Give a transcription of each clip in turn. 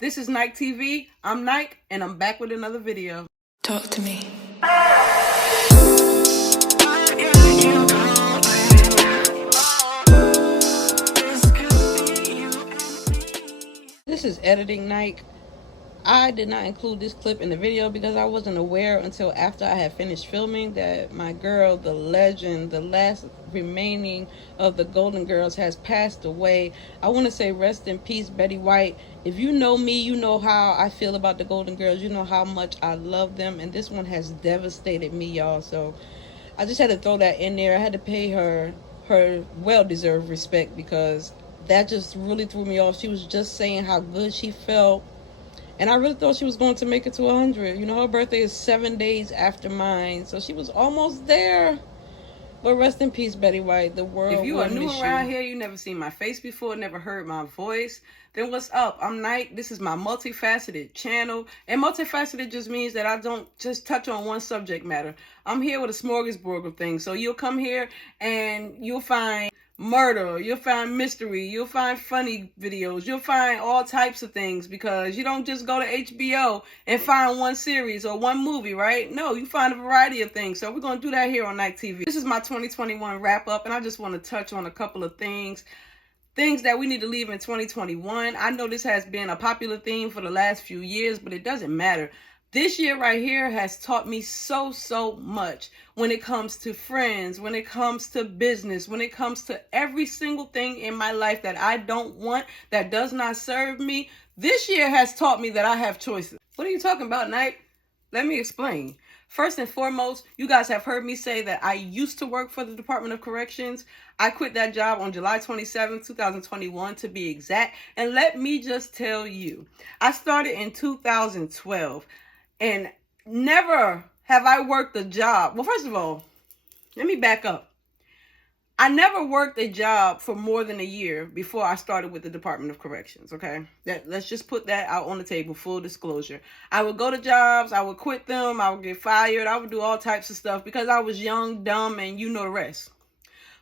This is Nike TV. I'm Nike, and I'm back with another video. Talk to me. This is editing Nike. I did not include this clip in the video because I wasn't aware until after I had finished filming that my girl, the legend, the last remaining of the Golden Girls, has passed away. I want to say rest in peace, Betty White. If you know me, you know how I feel about the Golden Girls. You know how much I love them, and this one has devastated me, y'all. So I just had to throw that in there. I had to pay her well-deserved respect because that just really threw me off. She was just saying how good she felt, and I really thought she was going to make it to 100. You know, her birthday is 7 days after mine, so she was almost there. But rest in peace, Betty White. The world. If you are new around here, you never seen my face before, never heard my voice, then what's up? I'm Nike. This is my multifaceted channel. And multifaceted just means that I don't just touch on one subject matter. I'm here with a smorgasbord of things. So you'll come here and you'll find murder, you'll find mystery, you'll find funny videos, you'll find all types of things, because you don't just go to HBO and find one series or one movie, right? No, you find a variety of things. So we're going to do that here on Nike TV. This is my 2021 wrap up, and I just want to touch on a couple of things that we need to leave in 2021. I know this has been a popular theme for the last few years, but it doesn't matter. This year right here has taught me so much when it comes to friends, when it comes to business, when it comes to every single thing in my life that I don't want, that does not serve me. This year has taught me that I have choices. What are you talking about, Nike? Let me explain. First and foremost, you guys have heard me say that I used to work for the Department of Corrections. I quit that job on July 27, 2021 to be exact. And let me just tell you, I started in 2012. And never have I worked a job. Well, first of all, let me back up. I never worked a job for more than a year before I started with the Department of Corrections, okay? Let's just put that out on the table, full disclosure. I would go to jobs, I would quit them, I would get fired, I would do all types of stuff because I was young, dumb, and you know the rest.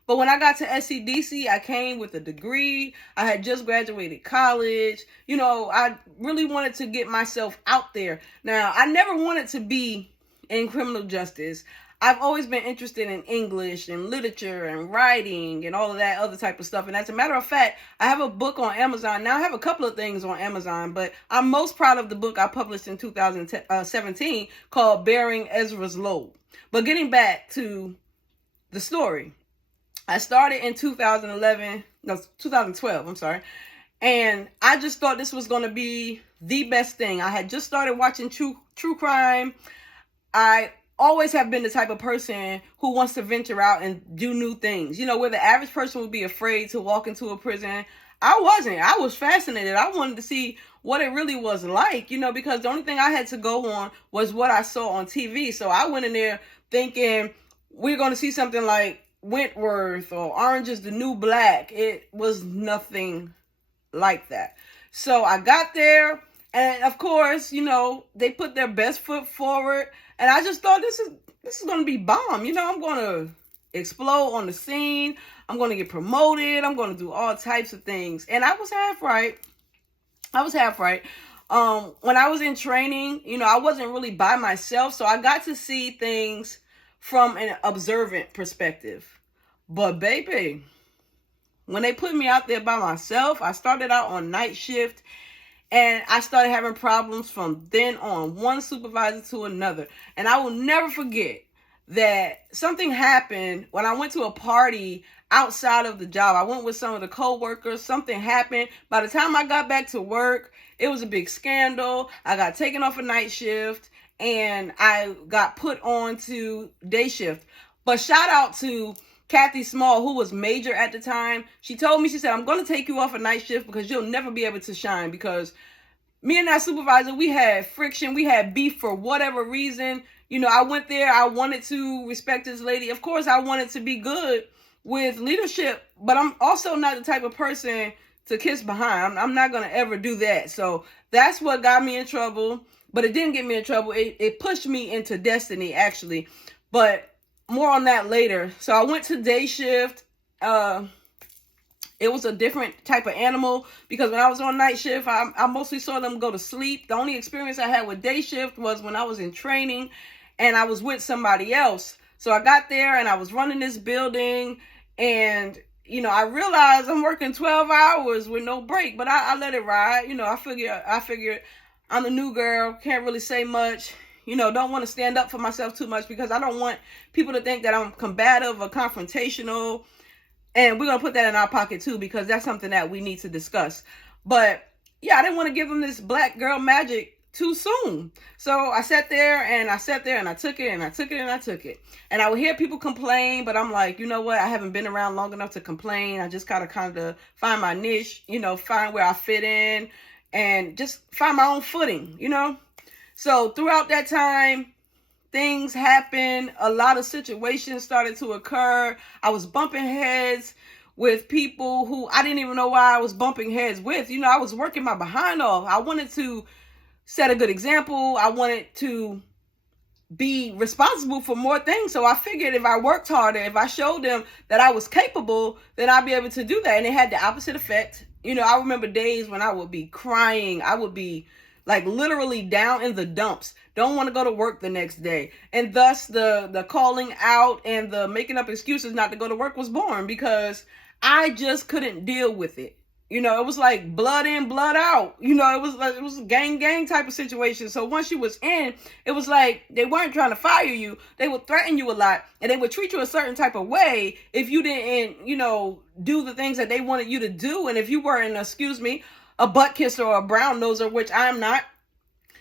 But when I got to SCDC, I came with a degree. I had just graduated college. You know, I really wanted to get myself out there. Now, I never wanted to be in criminal justice. I've always been interested in English and literature and writing and all of that other type of stuff. And as a matter of fact, I have a book on Amazon. Now, I have a couple of things on Amazon, but I'm most proud of the book I published in 2017 called Bearing Ezra's Load. But getting back to the story, I started in 2012, I'm sorry. And I just thought this was going to be the best thing. I had just started watching true crime. I always have been the type of person who wants to venture out and do new things. You know, where the average person would be afraid to walk into a prison, I wasn't. I was fascinated. I wanted to see what it really was like, you know, because the only thing I had to go on was what I saw on TV. So I went in there thinking we're going to see something like Wentworth or Orange is the New Black. It was nothing like that. So I got there, and of course, you know, they put their best foot forward, and I just thought this is going to be bomb. You know, I'm going to explode on the scene. I'm going to get promoted. I'm going to do all types of things. And I was half right. When I was in training, you know, I wasn't really by myself, so I got to see things from an observant perspective. But baby, when they put me out there by myself, I started out on night shift, and I started having problems from then on, one supervisor to another. And I will never forget that something happened when I went to a party outside of the job. I went with some of the co-workers. Something happened. By the time I got back to work, it was a big scandal. I got taken off a night shift, and I got put on to day shift. But shout out to Kathy Small, who was major at the time. She told me, she said, I'm going to take you off a night shift because you'll never be able to shine. Because me and that supervisor, we had friction. We had beef for whatever reason. You know, I went there. I wanted to respect this lady. Of course, I wanted to be good with leadership. But I'm also not the type of person to kiss behind. I'm not going to ever do that. So that's what got me in trouble. But it didn't get me in trouble. It pushed me into destiny, actually. But more on that later. So I went to day shift. It was a different type of animal because when I was on night shift, I mostly saw them go to sleep. The only experience I had with day shift was when I was in training and I was with somebody else. So I got there and I was running this building and, you know, I realized I'm working 12 hours with no break, but I let it ride. You know, I figured I'm a new girl, can't really say much. You know, don't want to stand up for myself too much because I don't want people to think that I'm combative or confrontational. And we're going to put that in our pocket too because that's something that we need to discuss. But yeah, I didn't want to give them this black girl magic too soon. So I sat there and I took it and I took it and I took it. And I would hear people complain, but I'm like, you know what? I haven't been around long enough to complain. I just kind of find my niche, you know, find where I fit in and just find my own footing, you know? So throughout that time, things happened. A lot of situations started to occur. I was bumping heads with people who I didn't even know why I was bumping heads with. You know, I was working my behind off. I wanted to set a good example. I wanted to be responsible for more things. So I figured if I worked harder, if I showed them that I was capable, then I'd be able to do that. And it had the opposite effect. You know, I remember days when I would be crying. I would be like literally down in the dumps. Don't want to go to work the next day. And thus the calling out and the making up excuses not to go to work was born because I just couldn't deal with it. You know, it was like blood in, blood out. You know, it was a gang type of situation. So once you was in, it was like they weren't trying to fire you. They would threaten you a lot and they would treat you a certain type of way if you didn't, you know, do the things that they wanted you to do. And if you weren't, a butt kisser or a brown noser, which I'm not.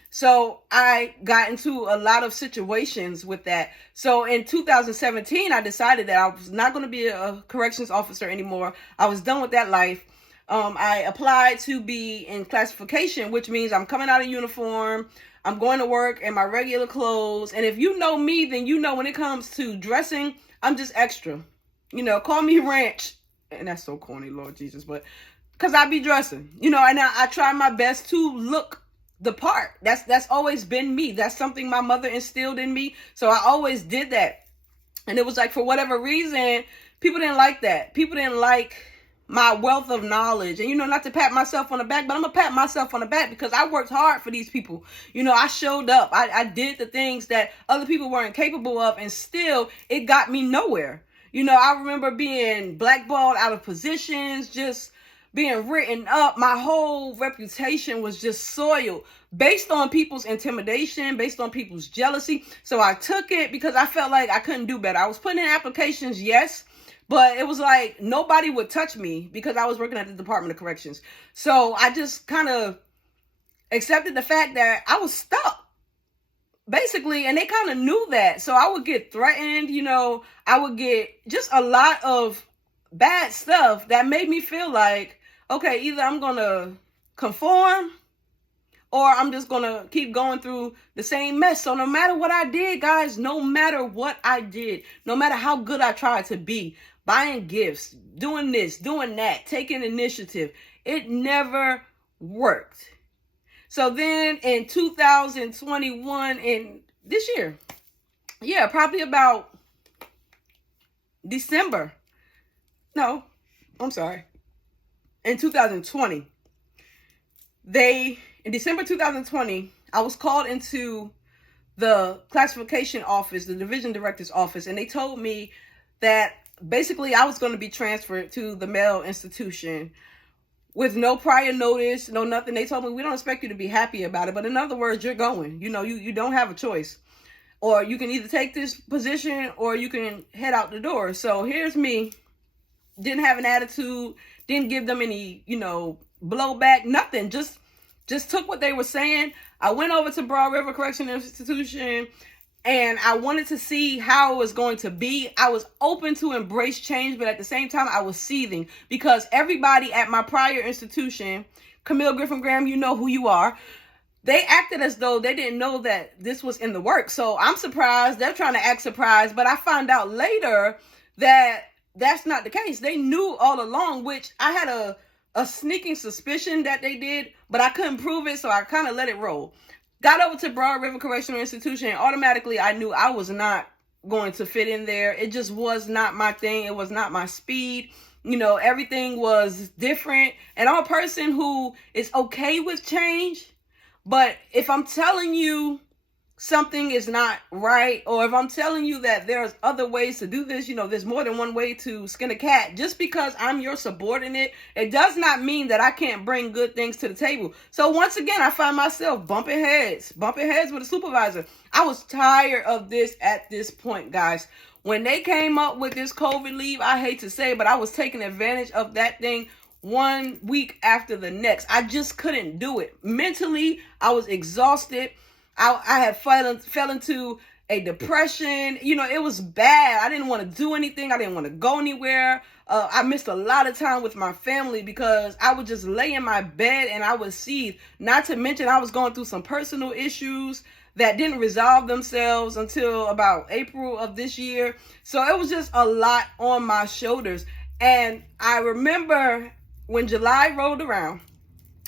So I got into a lot of situations with that. So in 2017, I decided that I was not going to be a corrections officer anymore. I was done with that life. I applied to be in classification, which means I'm coming out of uniform. I'm going to work in my regular clothes. And if you know me, then you know when it comes to dressing, I'm just extra. You know, call me ranch. And that's so corny, Lord Jesus. But because I be dressing, you know, and I try my best to look the part. That's always been me. That's something my mother instilled in me. So I always did that. And it was like, for whatever reason, people didn't like that. People didn't like my wealth of knowledge. And, you know, not to pat myself on the back, but I'm going to pat myself on the back because I worked hard for these people. You know, I showed up. I did the things that other people weren't capable of. And still, it got me nowhere. You know, I remember being blackballed out of positions, just being written up. My whole reputation was just soiled based on people's intimidation, based on people's jealousy. So I took it because I felt like I couldn't do better. I was putting in applications, yes, but it was like nobody would touch me because I was working at the Department of Corrections. So I just kind of accepted the fact that I was stuck, basically, and they kind of knew that. So I would get threatened, you know, I would get just a lot of bad stuff that made me feel like, okay, either I'm going to conform or I'm just going to keep going through the same mess. So no matter what I did, guys, no matter what I did, no matter how good I tried to be, buying gifts, doing this, doing that, taking initiative, it never worked. So then in 2021, in this year, yeah, probably about December. No, I'm sorry. In 2020, in December 2020, I was called into the classification office, the division director's office, and they told me that basically I was going to be transferred to the male institution with no prior notice, no nothing. They told me, we don't expect you to be happy about it, but in other words, you're going. You know, you don't have a choice. Or you can either take this position or you can head out the door. So here's me. Didn't have an attitude, didn't give them any, you know, blowback, nothing. Just took what they were saying. I went over to Broad River Correctional Institution and I wanted to see how it was going to be. I was open to embrace change, but at the same time, I was seething because everybody at my prior institution, Camille Griffin Graham, you know who you are, they acted as though they didn't know that this was in the works. So I'm surprised. They're trying to act surprised, but I found out later that that's not the case. They knew all along, which I had a sneaking suspicion that they did, but I couldn't prove it, so I kind of let it roll. Got over to Broad River Correctional Institution, and automatically I knew I was not going to fit in there. It just was not my thing. It was not my speed. Everything was different. And I'm a person who is okay with change. But if I'm telling you something is not right, or if I'm telling you that there's other ways to do this, there's more than one way to skin a cat, just because I'm your subordinate, it does not mean that I can't bring good things to the table. So once again, I find myself bumping heads with a supervisor. I was tired of this at this point, guys. When they came up with this COVID leave, I hate to say it, but I was taking advantage of that thing 1 week after the next. I just couldn't do it. Mentally, I was exhausted. I had fell into a depression. It was bad. I didn't want to do anything. I didn't want to go anywhere. I missed a lot of time with my family because I would just lay in my bed and I would seethe. Not to mention I was going through some personal issues that didn't resolve themselves until about April of this year. So it was just a lot on my shoulders. And I remember when July rolled around,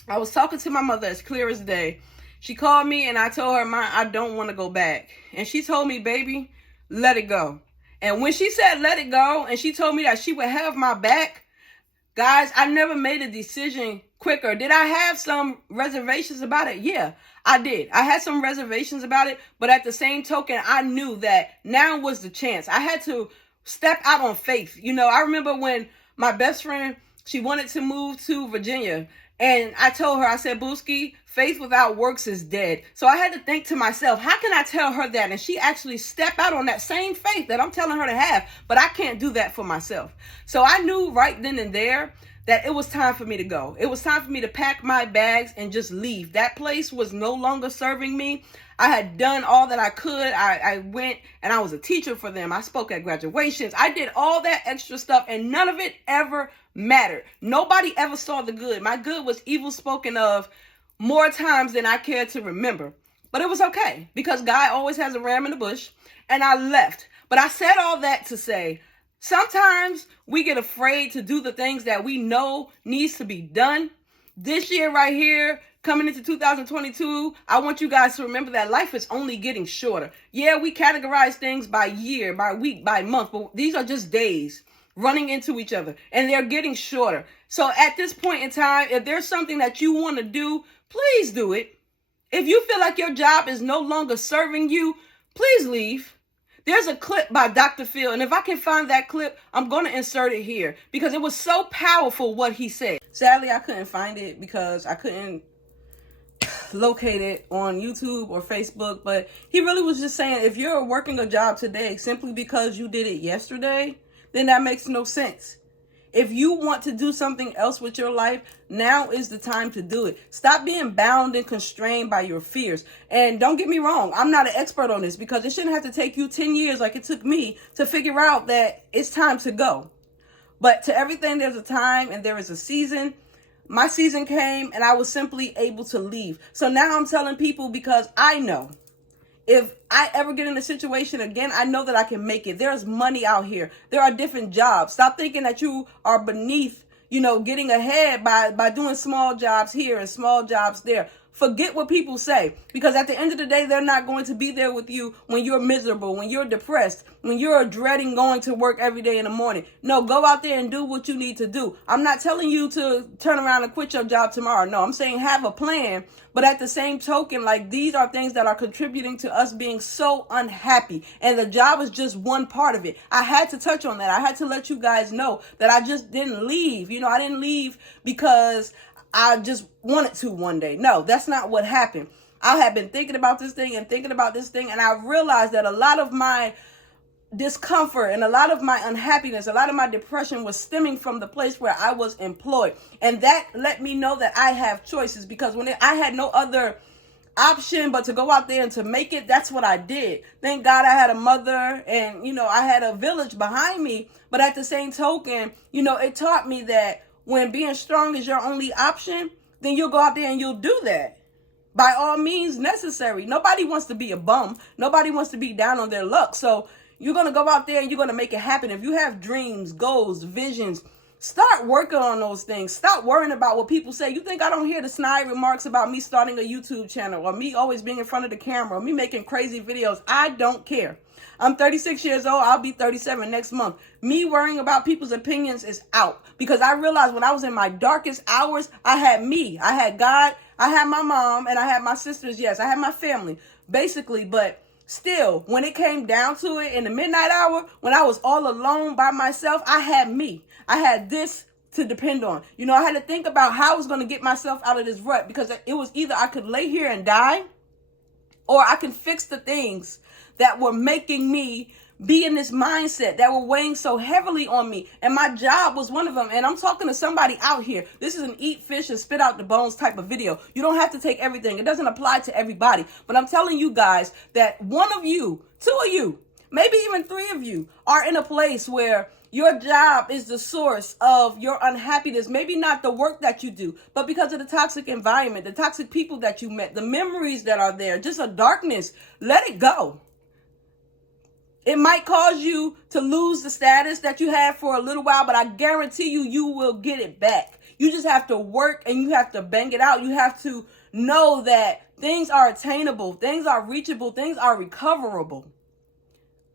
I was talking to my mother as clear as day. She called me and I told her, "Ma, I don't want to go back." And she told me, "Baby, let it go." And when she said let it go and she told me that she would have my back, guys, I never made a decision quicker. Did I have some reservations about it? Yeah, I did. I had some reservations about it, but at the same token, I knew that now was the chance. I had to step out on faith. I remember when my best friend, she wanted to move to Virginia. And I told her, I said, "Booski, faith without works is dead." So I had to think to myself, how can I tell her that? And she actually stepped out on that same faith that I'm telling her to have, but I can't do that for myself. So I knew right then and there that it was time for me to go. It was time for me to pack my bags and just leave. That place was no longer serving me. I had done all that I could. I went and I was a teacher for them. I spoke at graduations. I did all that extra stuff and none of it ever mattered. Nobody ever saw the good. My good was evil spoken of more times than I care to remember. But it was okay because God always has a ram in the bush, and I left. But I said all that to say, sometimes we get afraid to do the things that we know needs to be done. This year right here, coming into 2022, I want you guys to remember that life is only getting shorter. Yeah, we categorize things by year, by week, by month, but these are just days running into each other, and they're getting shorter. So at this point in time, if there's something that you want to do, please do it. If you feel like your job is no longer serving you, please leave. There's a clip by Dr. Phil, and if I can find that clip, I'm going to insert it here because it was so powerful what he said. Sadly, I couldn't find it because I couldn't locate it on YouTube or Facebook, but he really was just saying, if you're working a job today simply because you did it yesterday, then that makes no sense. If you want to do something else with your life, now is the time to do it. Stop being bound and constrained by your fears. And don't get me wrong, I'm not an expert on this because it shouldn't have to take you 10 years like it took me to figure out that it's time to go. But to everything, there's a time and there is a season. My season came and I was simply able to leave. So now I'm telling people because I know if I ever get in a situation again, I know that I can make it. There's money out here. There are different jobs. Stop thinking that you are beneath, getting ahead by doing small jobs here and small jobs there. Forget what people say, because at the end of the day, they're not going to be there with you when you're miserable, when you're depressed, when you're dreading going to work every day in the morning. No, go out there and do what you need to do. I'm not telling you to turn around and quit your job tomorrow. No, I'm saying have a plan. But at the same token, these are things that are contributing to us being so unhappy. And the job is just one part of it. I had to touch on that. I had to let you guys know that I just didn't leave. I didn't leave because I just wanted to one day. No, that's not what happened. I had been thinking about this thing, and I realized that a lot of my discomfort and a lot of my unhappiness, a lot of my depression was stemming from the place where I was employed. And that let me know that I have choices, because when I had no other option but to go out there and to make it, that's what I did. Thank God I had a mother and, I had a village behind me. But at the same token, it taught me that when being strong is your only option, then you'll go out there and you'll do that by all means necessary. Nobody wants to be a bum. Nobody wants to be down on their luck. So you're going to go out there and you're going to make it happen. If you have dreams, goals, visions, Start working on those things. Stop worrying about what people say. You think I don't hear the snide remarks about me starting a YouTube channel or me always being in front of the camera or me making crazy videos? I don't care. I'm 36 years old. I'll be 37 next month. Me worrying about people's opinions is out, because I realized when I was in my darkest hours, I had me. I had God. I had my mom, and I had my sisters. Yes, I had my family, basically. But still, when it came down to it in the midnight hour, when I was all alone by myself, I had me. I had this to depend on. You know, I had to think about how I was going to get myself out of this rut, because it was either I could lay here and die, or I can fix the things that were making me be in this mindset, that were weighing so heavily on me. And my job was one of them. And I'm talking to somebody out here. This is an eat fish and spit out the bones type of video. You don't have to take everything. It doesn't apply to everybody. But I'm telling you guys that one of you, two of you, maybe even three of you are in a place where your job is the source of your unhappiness. Maybe not the work that you do, but because of the toxic environment, the toxic people that you met, the memories that are there, just a darkness. Let it go. It might cause you to lose the status that you had for a little while, but I guarantee you, you will get it back. You just have to work and you have to bang it out. You have to know that things are attainable, things are reachable, things are recoverable.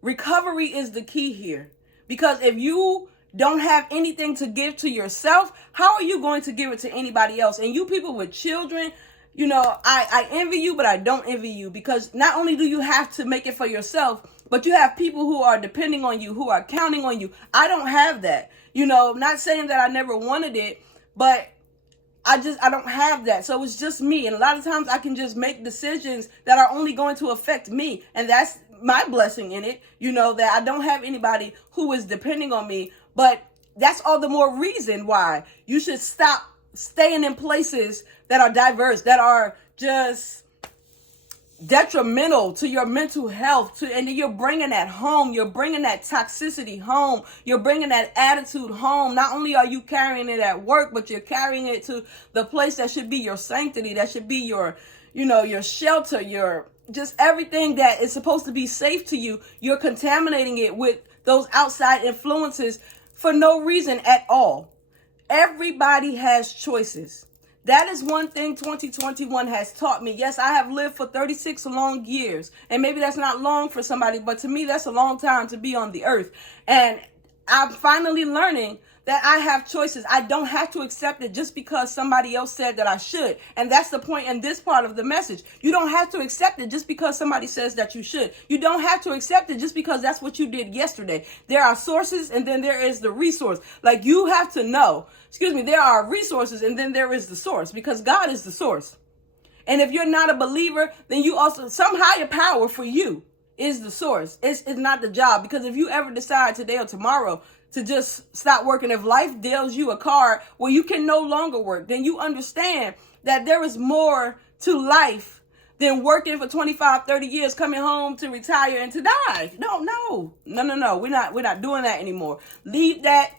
Recovery is the key here. Because if you don't have anything to give to yourself, how are you going to give it to anybody else? And you people with children, you know, I envy you, but I don't envy you, because not only do you have to make it for yourself, but you have people who are depending on you, who are counting on you. I don't have that. You know, not saying that I never wanted it, but I don't have that. So it's just me. And a lot of times I can just make decisions that are only going to affect me. And that's my blessing in it, you know, that I don't have anybody who is depending on me. But that's all the more reason why you should stop staying in places that are diverse, that are just detrimental to your mental health, and then you're bringing that home. You're bringing that toxicity home. You're bringing that attitude home. Not only are you carrying it at work, but you're carrying it to the place that should be your sanctity, that should be your, you know, your shelter, your just everything that is supposed to be safe to you. You're contaminating it with those outside influences for no reason at all. Everybody has choices. That is one thing 2021 has taught me. Yes, I have lived for 36 long years, and maybe that's not long for somebody, but to me, that's a long time to be on the earth. And I'm finally learning that I have choices. I don't have to accept it just because somebody else said that I should. And that's the point in this part of the message. You don't have to accept it just because somebody says that you should. You don't have to accept it just because that's what you did yesterday. There are sources, and then there is the resource. Like, you have to know, there are resources, and then there is the source, because God is the source. And if you're not a believer, then you also, some higher power for you is the source. It's not the job. Because if you ever decide today or tomorrow to just stop working, if life deals you a card where you can no longer work, then you understand that there is more to life than working for 25, 30 years, coming home to retire and to die. No. We're not doing that anymore. Leave that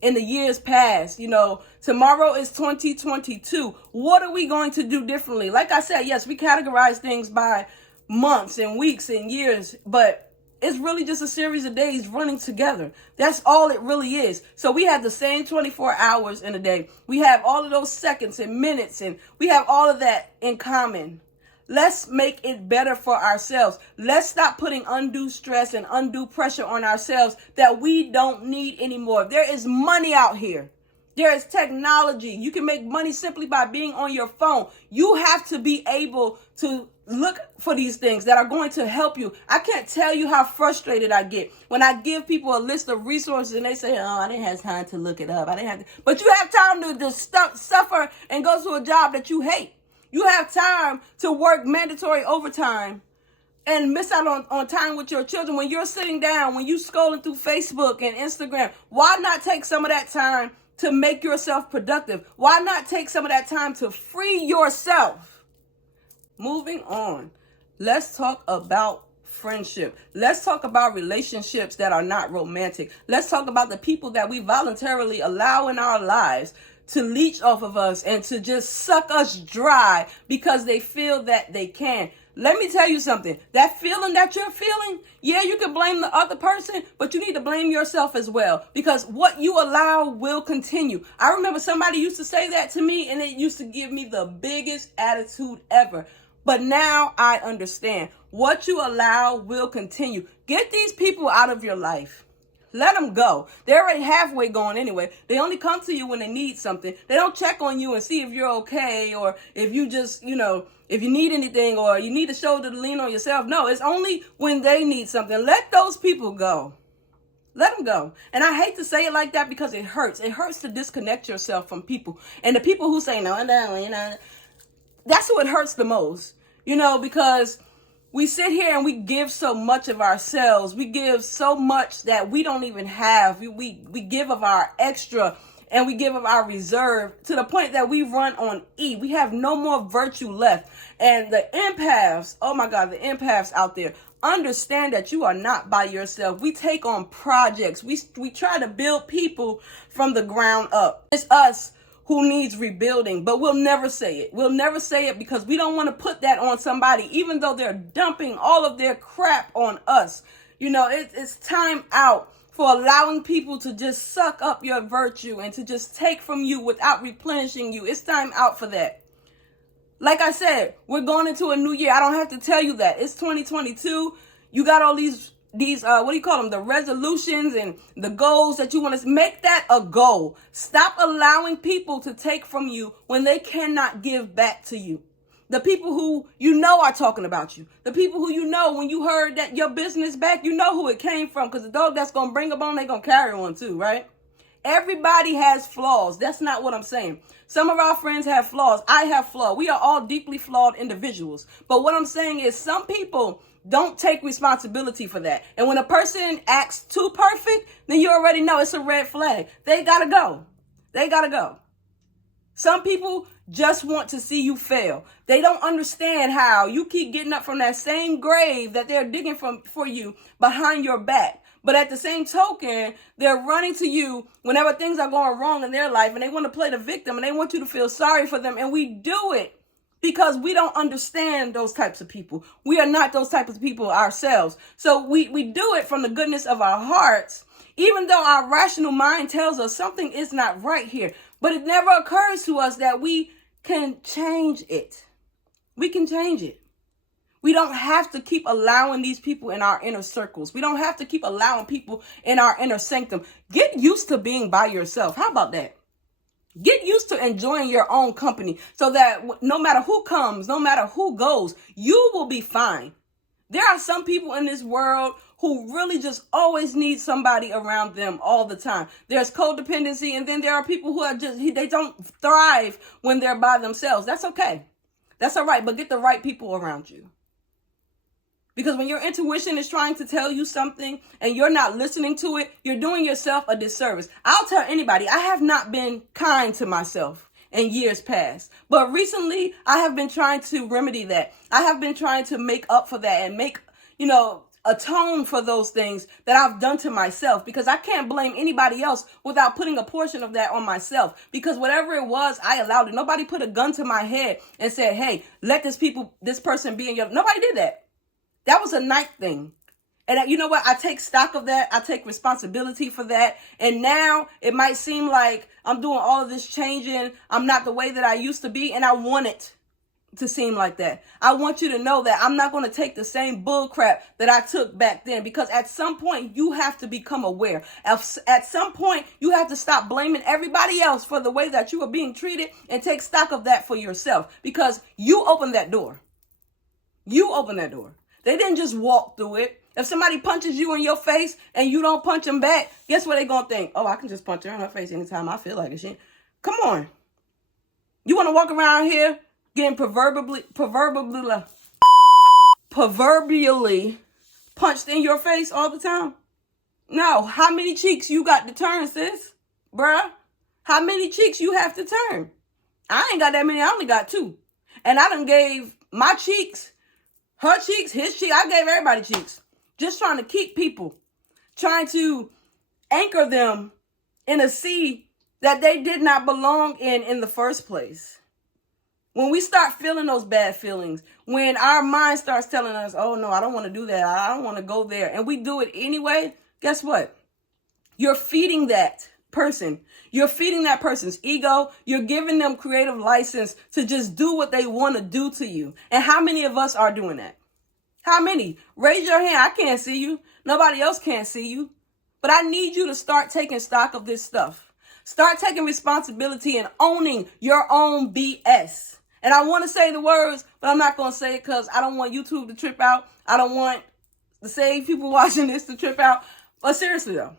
in the years past. You know, tomorrow is 2022. What are we going to do differently? Like I said, yes, we categorize things by months and weeks and years, but it's really just a series of days running together. That's all it really is. So we have the same 24 hours in a day. We have all of those seconds and minutes, and we have all of that in common. Let's make it better for ourselves. Let's stop putting undue stress and undue pressure on ourselves that we don't need anymore. There is money out here. There is technology. You can make money simply by being on your phone. You have to be able to look for these things that are going to help you. I can't tell you how frustrated I get when I give people a list of resources and they say, oh, I didn't have time to look it up. I didn't have to. But you have time to just suffer and go to a job that you hate. You have time to work mandatory overtime and miss out on time with your children. When you're sitting down, when you're scrolling through Facebook and Instagram, why not take some of that time to make yourself productive? Why not take some of that time to free yourself? Moving on, let's talk about friendship. Let's talk about relationships that are not romantic. Let's talk about the people that we voluntarily allow in our lives to leech off of us and to just suck us dry because they feel that they can. let me tell you something. That feeling that you're feeling, yeah, you can blame the other person, but you need to blame yourself as well, because what you allow will continue. I remember somebody used to say that to me, and it used to give me the biggest attitude ever. But now I understand. What you allow will continue. Get these people out of your life. Let them go. They're already halfway gone anyway. They only come to you when they need something. They don't check on you and see if you're okay, or if you just, if you need anything, or you need a shoulder to lean on yourself. No, it's only when they need something. Let those people go. Let them go. And I hate to say it like that because it hurts. It hurts to disconnect yourself from people. And the people who say, no, that's who it hurts the most. Because we sit here and we give so much of ourselves. We give so much that we don't even have. We give of our extra, and we give of our reserve, to the point that we run on E. We have no more virtue left. And the empaths, oh my God, the empaths out there, understand that you are not by yourself. We take on projects. We try to build people from the ground up. It's us who needs rebuilding, but we'll never say it. We'll never say it because we don't want to put that on somebody, even though they're dumping all of their crap on us. It's time out for allowing people to just suck up your virtue and to just take from you without replenishing you. It's time out for that. Like I said, we're going into a new year. I don't have to tell you that. It's 2022. You got all these what do you call them? The resolutions and the goals that you want to make that a goal. Stop allowing people to take from you when they cannot give back to you. The people who are talking about you. The people who when you heard that your business back, who it came from, because the dog that's going to bring a bone, they're going to carry one too, right? Everybody has flaws. That's not what I'm saying. Some of our friends have flaws. I have flaws. We are all deeply flawed individuals. But what I'm saying is some people don't take responsibility for that. And when a person acts too perfect, then you already know it's a red flag. They gotta go. They gotta go. Some people just want to see you fail. They don't understand how you keep getting up from that same grave that they're digging for you behind your back. But at the same token, they're running to you whenever things are going wrong in their life, and they want to play the victim, and they want you to feel sorry for them. And we do it because we don't understand those types of people. We are not those types of people ourselves. So we do it from the goodness of our hearts, even though our rational mind tells us something is not right here. But it never occurs to us that we can change it. We can change it. We don't have to keep allowing these people in our inner circles. We don't have to keep allowing people in our inner sanctum. Get used to being by yourself. How about that? Get used to enjoying your own company so that no matter who comes, no matter who goes, you will be fine. There are some people in this world who really just always need somebody around them all the time. There's codependency, and then there are people who are they don't thrive when they're by themselves. That's okay. That's all right, but get the right people around you. Because when your intuition is trying to tell you something and you're not listening to it, you're doing yourself a disservice. I'll tell anybody, I have not been kind to myself in years past. But recently, I have been trying to remedy that. I have been trying to make up for that and atone for those things that I've done to myself, because I can't blame anybody else without putting a portion of that on myself, because whatever it was, I allowed it. Nobody put a gun to my head and said, hey, let this person be in your... Nobody did that. That was a night thing. And you know what? I take stock of that. I take responsibility for that. And now it might seem like I'm doing all of this changing. I'm not the way that I used to be. And I want it to seem like that. I want you to know that I'm not going to take the same bull crap that I took back then, because at some point you have to become aware. At some point you have to stop blaming everybody else for the way that you are being treated and take stock of that for yourself, because you opened that door. You opened that door. They didn't just walk through it. If somebody punches you in your face and you don't punch them back, guess what they're going to think? Oh, I can just punch her in her face anytime I feel like it. Come on. You want to walk around here getting proverbially punched in your face all the time? No. How many cheeks you got to turn, sis? Bruh? How many cheeks you have to turn? I ain't got that many. I only got 2. And I done gave my cheeks, her cheeks, his cheeks. I gave everybody cheeks. Just trying to keep people. Trying to anchor them in a sea that they did not belong in the first place. When we start feeling those bad feelings, when our mind starts telling us, oh no, I don't want to do that, I don't want to go there, and we do it anyway, guess what? You're feeding that person. You're feeding that person's ego. You're giving them creative license to just do what they want to do to you. And how many of us are doing that? How many? Raise your hand. I can't see you. Nobody else can't see you. But I need you to start taking stock of this stuff. Start taking responsibility and owning your own BS. And I want to say the words, but I'm not going to say it because I don't want YouTube to trip out. I don't want the same people watching this to trip out. But seriously though,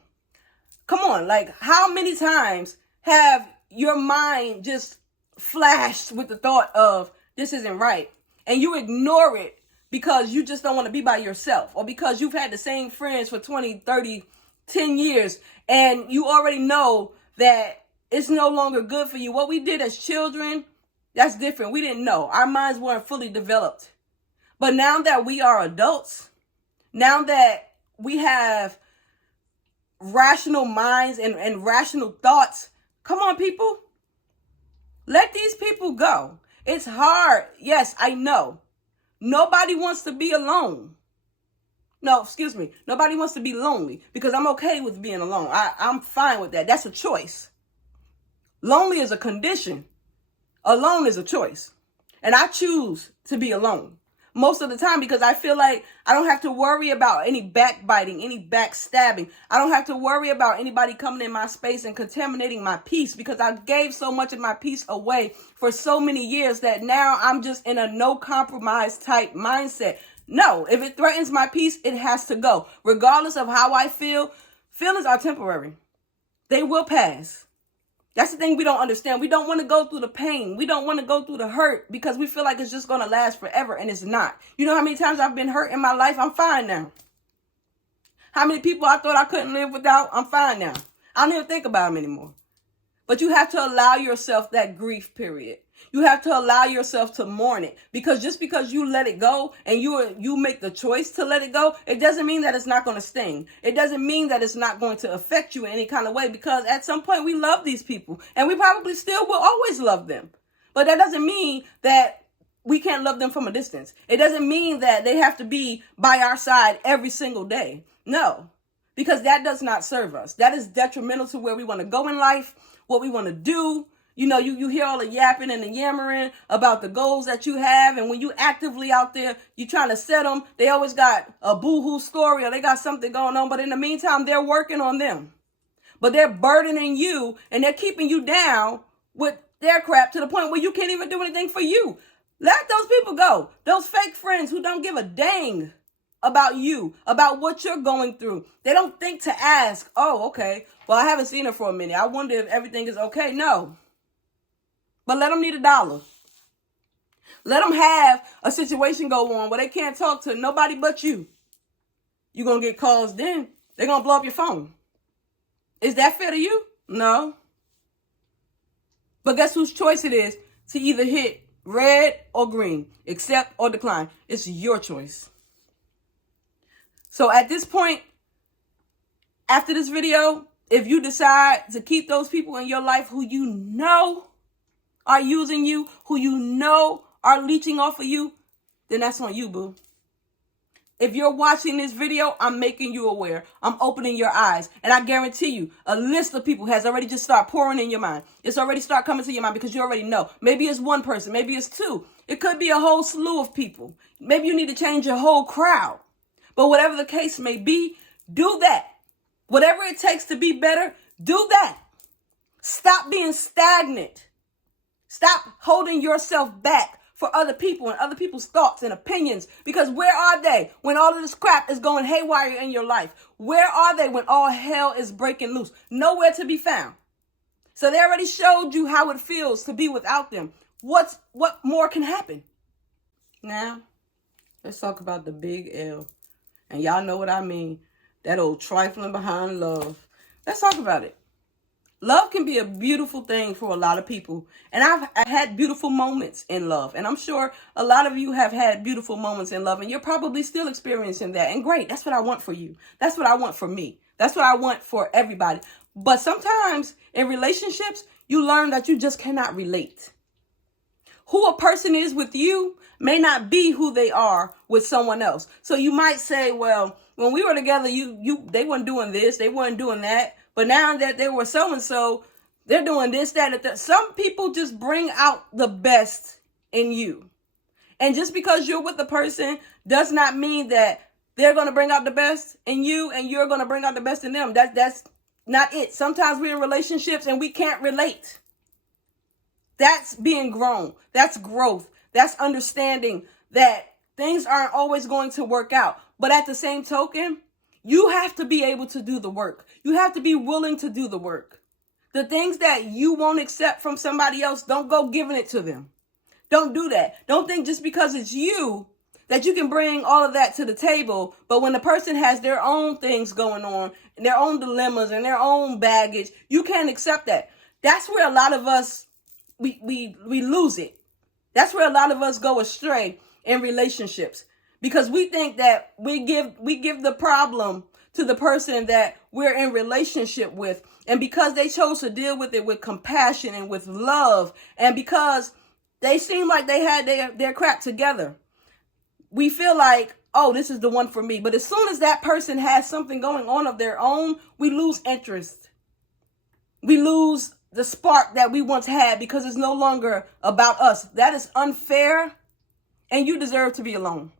come on, like how many times have your mind just flashed with the thought of this isn't right and you ignore it because you just don't want to be by yourself, or because you've had the same friends for 20, 30, 10 years and you already know that it's no longer good for you. What we did as children, that's different. We didn't know. Our minds weren't fully developed. But now that we are adults, now that we have rational minds and rational thoughts, come on, people. Let these people go. It's hard. Yes, I know. Nobody wants to be alone. No, excuse me. Nobody wants to be lonely, because I'm okay with being alone. I'm fine with that. That's a choice. Lonely is a condition. Alone is a choice. And I choose to be alone most of the time because I feel like I don't have to worry about any backbiting, any backstabbing. I don't have to worry about anybody coming in my space and contaminating my peace, because I gave so much of my peace away for so many years that now I'm just in a no compromise type mindset. No, if it threatens my peace, it has to go. Regardless of how I feel, feelings are temporary. They will pass. That's the thing we don't understand. We don't want to go through the pain. We don't want to go through the hurt because we feel like it's just going to last forever, and it's not. You know how many times I've been hurt in my life? I'm fine now. How many people I thought I couldn't live without? I'm fine now. I don't even think about them anymore. But you have to allow yourself that grief period. You have to allow yourself to mourn it, because just because you let it go and you make the choice to let it go, it doesn't mean that it's not going to sting. It doesn't mean that it's not going to affect you in any kind of way, because at some point we love these people and we probably still will always love them. But that doesn't mean that we can't love them from a distance. It doesn't mean that they have to be by our side every single day. No, because that does not serve us. That is detrimental to where we want to go in life, what we want to do. You know, you hear all the yapping and the yammering about the goals that you have. And when you actively out there, you trying to set them, they always got a boo-hoo story or they got something going on. But in the meantime, they're working on them. But they're burdening you and they're keeping you down with their crap to the point where you can't even do anything for you. Let those people go. Those fake friends who don't give a dang about you, about what you're going through. They don't think to ask, oh, okay, well, I haven't seen her for a minute. I wonder if everything is okay. No. But let them need $1. Let them have a situation go on where they can't talk to nobody but you. You're going to get calls then. They're going to blow up your phone. Is that fair to you? No. But guess whose choice it is to either hit red or green, accept or decline? It's your choice. So at this point, after this video, if you decide to keep those people in your life who you know are using you, who you know are leeching off of you, then that's on you, boo. If you're watching this video, I'm making you aware. I'm opening your eyes. And I guarantee you, a list of people has already just started pouring in your mind. It's already started coming to your mind because you already know. Maybe it's one person. Maybe it's two. It could be a whole slew of people. Maybe you need to change your whole crowd. But whatever the case may be, do that. Whatever it takes to be better, do that. Stop being stagnant. Stop holding yourself back for other people and other people's thoughts and opinions. Because where are they when all of this crap is going haywire in your life? Where are they when all hell is breaking loose? Nowhere to be found. So they already showed you how it feels to be without them. What more can happen? Now, let's talk about the big L. And y'all know what I mean. That old trifling behind love. Let's talk about it. Love can be a beautiful thing for a lot of people. And I've had beautiful moments in love. And I'm sure a lot of you have had beautiful moments in love. And you're probably still experiencing that. And great, that's what I want for you. That's what I want for me. That's what I want for everybody. But sometimes in relationships, you learn that you just cannot relate. who a person is with you may not be who they are with someone else. So you might say, well, when we were together, they weren't doing this, they weren't doing that. But now that they were so-and-so, they're doing this, that, and that. Some people just bring out the best in you. And just because you're with the person does not mean that they're going to bring out the best in you and you're going to bring out the best in them. That's not it. Sometimes we're in relationships and we can't relate. That's being grown. That's growth. That's understanding that things aren't always going to work out. But at the same token, you have to be able to do the work. You have to be willing to do the work. The things that you won't accept from somebody else, don't go giving it to them. Don't do that. Don't think just because it's you that you can bring all of that to the table. But when the person has their own things going on, and their own dilemmas and their own baggage, you can't accept that. That's where a lot of us, we lose it. That's where a lot of us go astray in relationships, because we think that we give the problem to the person that we're in relationship with. And because they chose to deal with it with compassion and with love, and because they seem like they had their crap together, we feel like, oh, this is the one for me. But as soon as that person has something going on of their own, we lose interest. We lose the spark that we once had because it's no longer about us. That is unfair, and you deserve to be alone.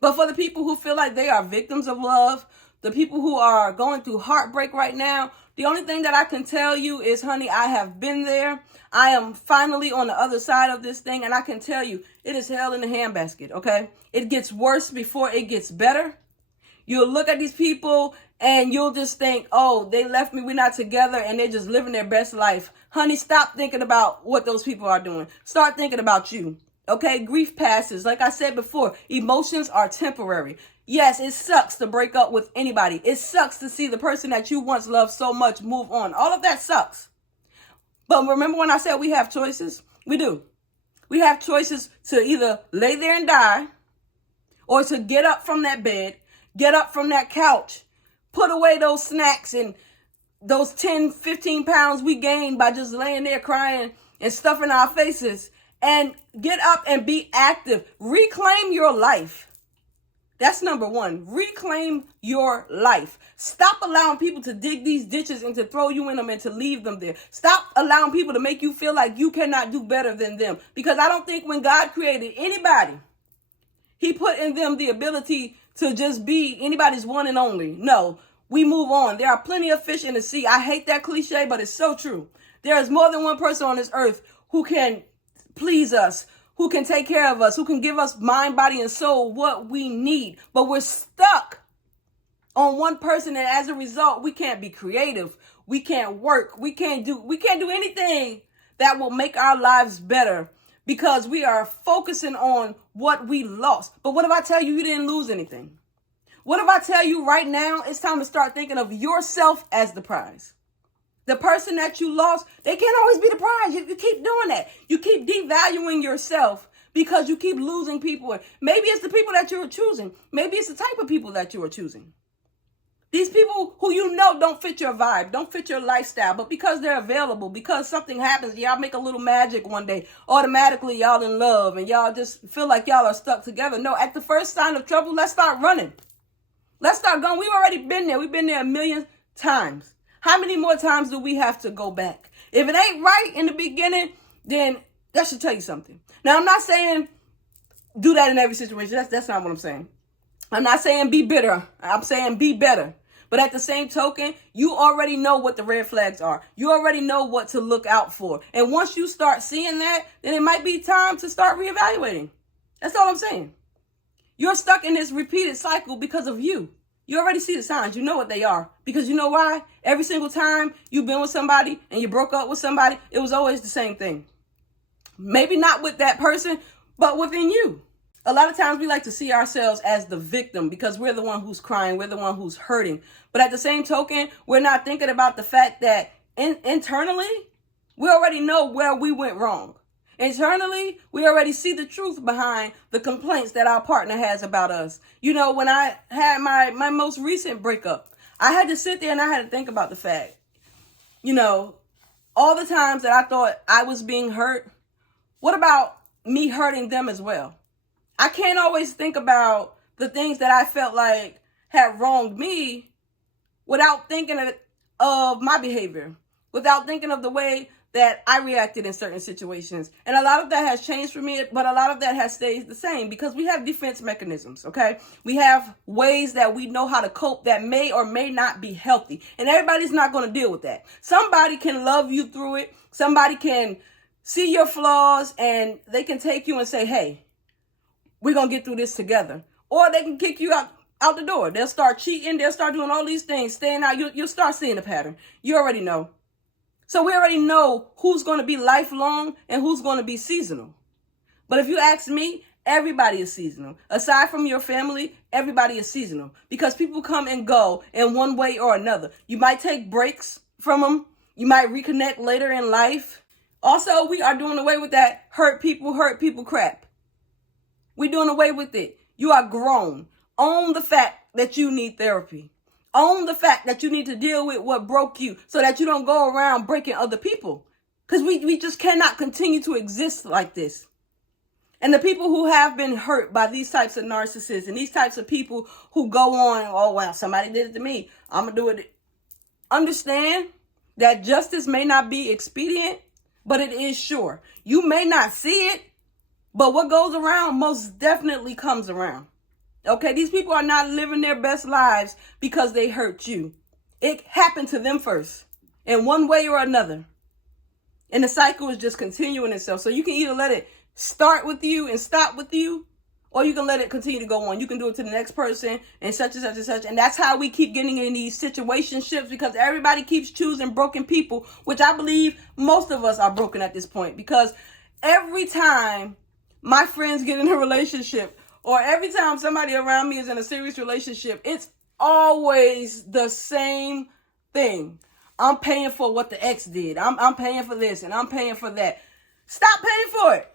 But for the people who feel like they are victims of love, the people who are going through heartbreak right now, the only thing that I can tell you is, honey, I have been there. I am finally on the other side of this thing, and I can tell you, it is hell in a handbasket, okay? It gets worse before it gets better. You'll look at these people and you'll just think, oh, they left me, we're not together, and they're just living their best life. Honey, stop thinking about what those people are doing. Start thinking about you, okay? Grief passes. Like I said before, emotions are temporary. Yes, it sucks to break up with anybody. It sucks to see the person that you once loved so much move on. All of that sucks. But remember when I said we have choices? We do. We have choices to either lay there and die, or to get up from that bed, get up from that couch, put away those snacks and those 10, 15 pounds we gained by just laying there crying and stuffing our faces, and get up and be active. Reclaim your life. That's number one. Reclaim your life. Stop allowing people to dig these ditches and to throw you in them and to leave them there. Stop allowing people to make you feel like you cannot do better than them. Because I don't think when God created anybody, he put in them the ability to just be anybody's one and only. No, we move on. There are plenty of fish in the sea. I hate that cliche, but it's so true. There is more than one person on this earth who can please us, who can take care of us, who can give us mind, body, and soul what we need. But we're stuck on one person, and as a result, we can't be creative. We can't work. We can't do anything that will make our lives better, because we are focusing on what we lost. But what if I tell you didn't lose anything? What if I tell you right now it's time to start thinking of yourself as the prize? The person that you lost, they can't always be the prize. You keep doing that. You keep devaluing yourself because you keep losing people. Maybe it's the people that you are choosing. Maybe it's the type of people that you are choosing. These people who you know don't fit your vibe, don't fit your lifestyle, but because they're available, because something happens, y'all make a little magic one day, automatically y'all in love and y'all just feel like y'all are stuck together. No, at the first sign of trouble, let's start running. Let's start going. We've already been there. We've been there a million times. How many more times do we have to go back? If it ain't right in the beginning, then that should tell you something. Now, I'm not saying do that in every situation. That's not what I'm saying. I'm not saying be bitter. I'm saying be better. But at the same token, you already know what the red flags are. You already know what to look out for. And once you start seeing that, then it might be time to start reevaluating. That's all I'm saying. You're stuck in this repeated cycle because of you. You already see the signs. You know what they are. Because you know why? Every single time you've been with somebody and you broke up with somebody, it was always the same thing. Maybe not with that person, but within you. A lot of times we like to see ourselves as the victim because we're the one who's crying. We're the one who's hurting. But at the same token, we're not thinking about the fact that internally, we already know where we went wrong. Internally, we already see the truth behind the complaints that our partner has about us. You know, when I had my most recent breakup, I had to sit there and I had to think about the fact, you know, all the times that I thought I was being hurt What about me hurting them as well? I can't always think about the things that I felt like had wronged me without thinking of my behavior, without thinking of the way that I reacted in certain situations. And a lot of that has changed for me, but a lot of that has stayed the same because we have defense mechanisms, okay? We have ways that we know how to cope that may or may not be healthy. And everybody's not going to deal with that. Somebody can love you through it. Somebody can see your flaws and they can take you and say, hey, we're going to get through this together. Or they can kick you out the door. They'll start cheating. They'll start doing all these things, staying out. You'll start seeing a pattern. You already know. So we already know who's going to be lifelong and who's going to be seasonal. But if you ask me, everybody is seasonal. Aside from your family, everybody is seasonal because people come and go in one way or another. You might take breaks from them. You might reconnect later in life. Also, we are doing away with that hurt people crap. We're doing away with it. You are grown. Own the fact that you need therapy. Own the fact that you need to deal with what broke you so that you don't go around breaking other people. Because we just cannot continue to exist like this. And the people who have been hurt by these types of narcissists and these types of people who go on, oh, wow, somebody did it to me, I'm going to do it. Understand that justice may not be expedient, but it is sure. You may not see it, but what goes around most definitely comes around. Okay, these people are not living their best lives because they hurt you. It happened to them first in one way or another. And the cycle is just continuing itself. So you can either let it start with you and stop with you, or you can let it continue to go on. You can do it to the next person and such and such and such. And that's how we keep getting in these situationships because everybody keeps choosing broken people, which I believe most of us are broken at this point because every time my friends get in a relationship, or every time somebody around me is in a serious relationship, it's always the same thing. I'm paying for what the ex did. I'm paying for this and I'm paying for that. Stop paying for it.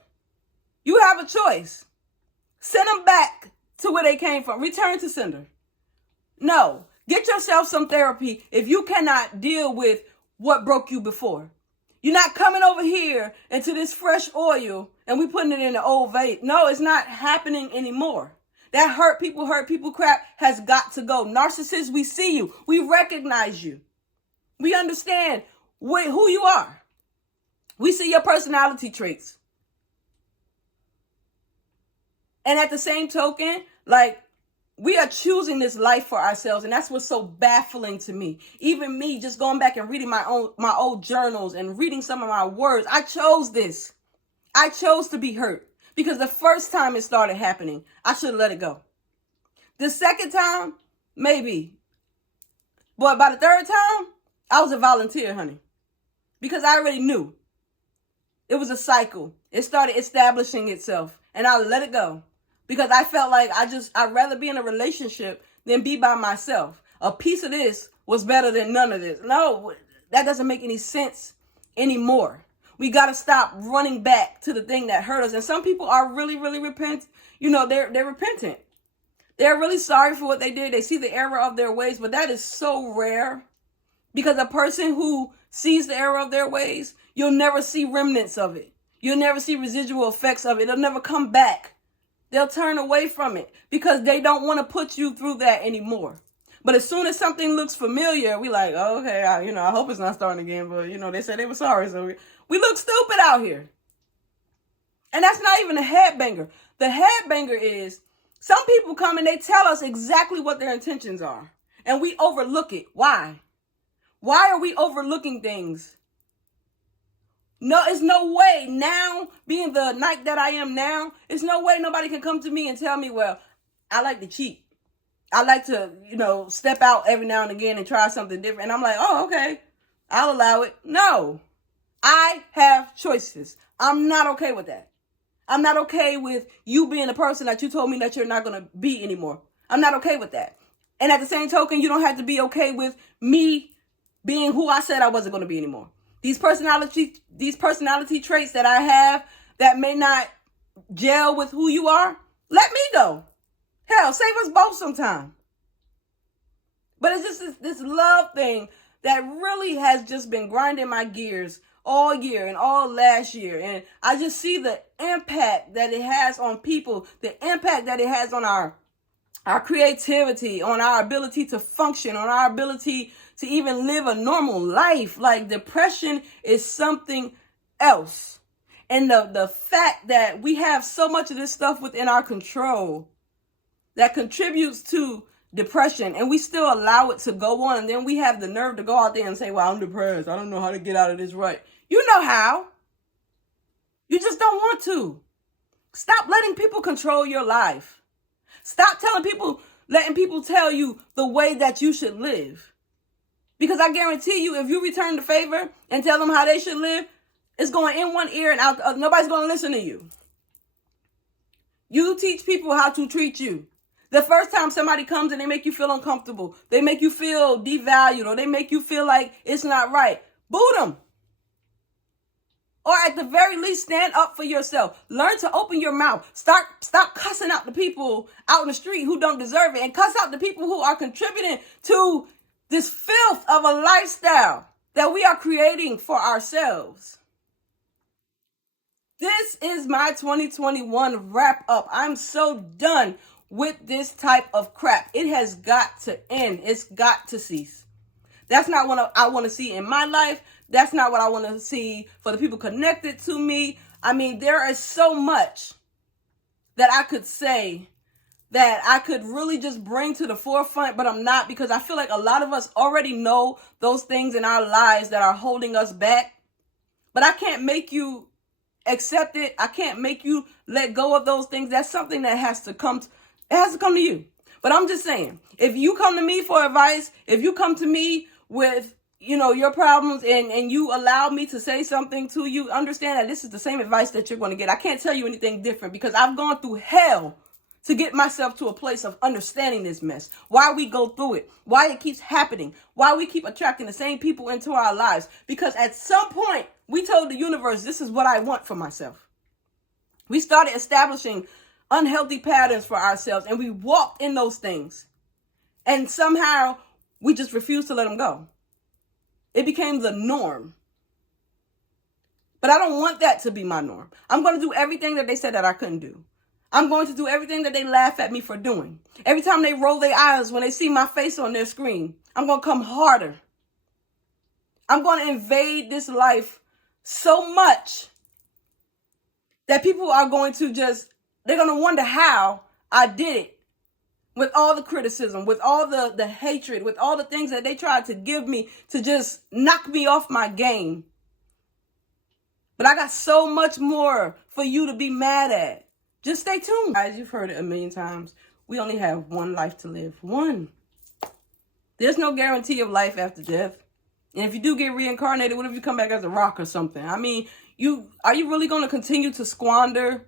You have a choice. Send them back to where they came from. Return to sender. No. Get yourself some therapy if you cannot deal with what broke you before. You're not coming over here into this fresh oil and we putting it in the old vase. No, it's not happening anymore. That hurt people crap has got to go. Narcissists, we see you. We recognize you. We understand who you are. We see your personality traits. And at the same token, like, we are choosing this life for ourselves, and that's what's so baffling to me. Even me, just going back and reading my old journals and reading some of my words, I chose this. I chose to be hurt because the first time it started happening, I should have let it go. The second time, maybe. But by the third time, I was a volunteer, honey, because I already knew it was a cycle. It started establishing itself, and I let it go. Because I felt like I'd rather be in a relationship than be by myself. A piece of this was better than none of this. No, that doesn't make any sense anymore. We got to stop running back to the thing that hurt us. And some people are really, really repentant. They're repentant. They're really sorry for what they did. They see the error of their ways, but that is so rare. Because a person who sees the error of their ways, you'll never see remnants of it. You'll never see residual effects of it. It'll never come back. They'll turn away from it because they don't want to put you through that anymore. But as soon as something looks familiar, we like, oh, okay, I hope it's not starting again. But, they said they were sorry. So we look stupid out here. And that's not even a headbanger. The headbanger is some people come and they tell us exactly what their intentions are. And we overlook it. Why? Why are we overlooking things? No, it's no way now, being the Nike that I am now, it's no way nobody can come to me and tell me, well, I like to cheat. I like to, step out every now and again and try something different. And I'm like, oh, okay, I'll allow it. No, I have choices. I'm not okay with that. I'm not okay with you being a person that you told me that you're not going to be anymore. I'm not okay with that. And at the same token, you don't have to be okay with me being who I said I wasn't going to be anymore. These personality traits that I have that may not gel with who you are, let me go. Hell, save us both sometime. But it's just this love thing that really has just been grinding my gears all year and all last year. And I just see the impact that it has on people, the impact that it has on our creativity, on our ability to function, on our ability to even live a normal life. Like, depression is something else. And the fact that we have so much of this stuff within our control that contributes to depression, and we still allow it to go on, and then we have the nerve to go out there and say, well, I'm depressed, I don't know how to get out of this rut. You know how. You just don't want to. Stop letting people control your life. Stop letting people tell you the way that you should live. Because I guarantee you, if you return the favor and tell them how they should live, it's going in one ear and out the other. Nobody's going to listen to you. You teach people how to treat you. The first time somebody comes and they make you feel uncomfortable, they make you feel devalued, or they make you feel like it's not right, boo them. Or at the very least, stand up for yourself. Learn to open your mouth. Stop cussing out the people out in the street who don't deserve it, and cuss out the people who are contributing to this filth of a lifestyle that we are creating for ourselves. This is my 2021 wrap up. I'm so done with this type of crap. It has got to end. It's got to cease. That's not what I want to see in my life. That's not what I want to see for the people connected to me. I mean, there is so much that I could say that I could really just bring to the forefront, but I'm not, because I feel like a lot of us already know those things in our lives that are holding us back. But I can't make you accept it. I can't make you let go of those things. That's something that has to come to you. But I'm just saying, if you come to me for advice, if you come to me with, your problems, and you allow me to say something to you, understand that this is the same advice that you're going to get. I can't tell you anything different, because I've gone through hell to get myself to a place of understanding this mess, why we go through it, why it keeps happening, why we keep attracting the same people into our lives. Because at some point, we told the universe, this is what I want for myself. We started establishing unhealthy patterns for ourselves, and we walked in those things. And somehow, we just refused to let them go. It became the norm. But I don't want that to be my norm. I'm going to do everything that they said that I couldn't do. I'm going to do everything that they laugh at me for doing. Every time they roll their eyes when they see my face on their screen, I'm going to come harder. I'm going to invade this life so much that people are going to they're going to wonder how I did it. With all the criticism, with all the hatred, with all the things that they tried to give me to just knock me off my game. But I got so much more for you to be mad at. Just stay tuned. Guys, you've heard it a million times. We only have one life to live. One. There's no guarantee of life after death. And if you do get reincarnated, what if you come back as a rock or something? I mean, are you really going to continue to squander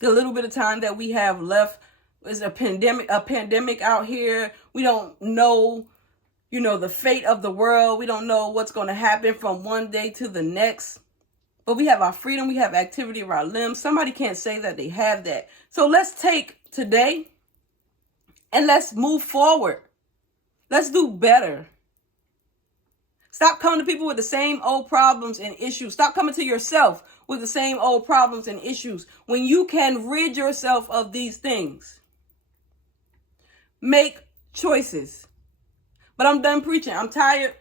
the little bit of time that we have left? There's a pandemic out here. We don't know, the fate of the world. We don't know what's going to happen from one day to the next. But we have our freedom. We have activity of our limbs. Somebody can't say that they have that. So let's take today and let's move forward. Let's do better. Stop coming to people with the same old problems and issues. Stop coming to yourself with the same old problems and issues when you can rid yourself of these things. Make choices. But I'm done preaching. I'm tired.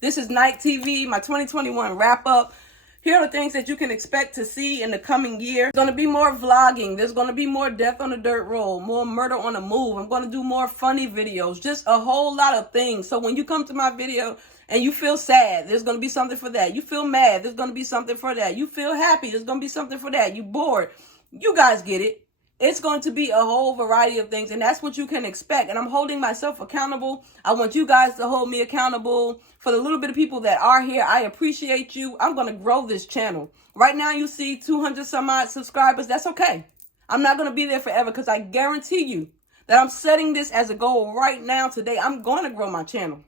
This is Night TV, my 2021 wrap up. Here are the things that you can expect to see in the coming year. There's going to be more vlogging. There's going to be more death on the dirt road, more murder on the move. I'm going to do more funny videos, just a whole lot of things. So when you come to my video and you feel sad, there's going to be something for that. You feel mad, there's going to be something for that. You feel happy, there's going to be something for that. You bored. You guys get it. It's going to be a whole variety of things, and that's what you can expect. And I'm holding myself accountable. I want you guys to hold me accountable. For the little bit of people that are here, I appreciate you. I'm going to grow this channel. Right now, you see 200 some odd subscribers. That's okay. I'm not going to be there forever, because I guarantee you that I'm setting this as a goal right now today. I'm going to grow my channel.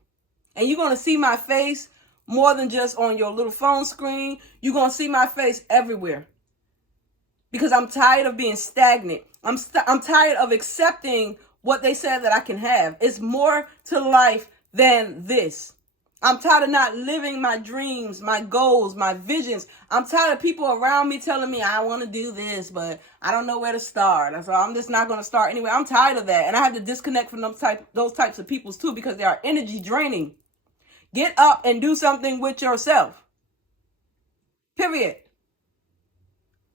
And you're going to see my face more than just on your little phone screen. You're going to see my face everywhere. Because I'm tired of being stagnant. I'm tired of accepting what they said that I can have. It's more to life than this. I'm tired of not living my dreams, my goals, my visions. I'm tired of people around me telling me I want to do this, but I don't know where to start. So I'm just not going to start anyway. I'm tired of that. And I have to disconnect from those types of people too, because they are energy draining. Get up and do something with yourself. Period.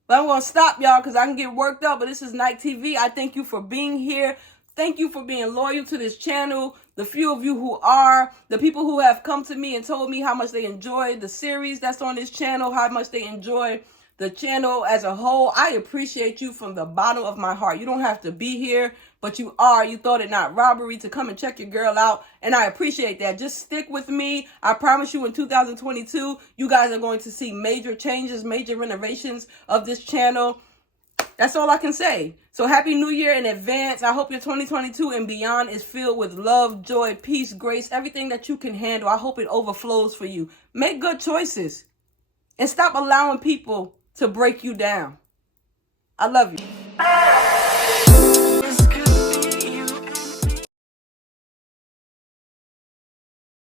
But I'm going to stop, y'all, because I can get worked up. But this is Night TV. I thank you for being here. Thank you for being loyal to this channel. The few of you who are, the people who have come to me and told me how much they enjoyed the series that's on this channel, how much they enjoy the channel as a whole. I appreciate you from the bottom of my heart. You don't have to be here, but you are. You thought it not robbery to come and check your girl out, and I appreciate that. Just stick with me. I promise you in 2022, you guys are going to see major changes, major renovations of this channel. That's all I can say. So happy New Year in advance. I hope your 2022 and beyond is filled with love, joy, peace, grace, everything that you can handle. I hope it overflows for you. Make good choices and stop allowing people to break you down. I love you.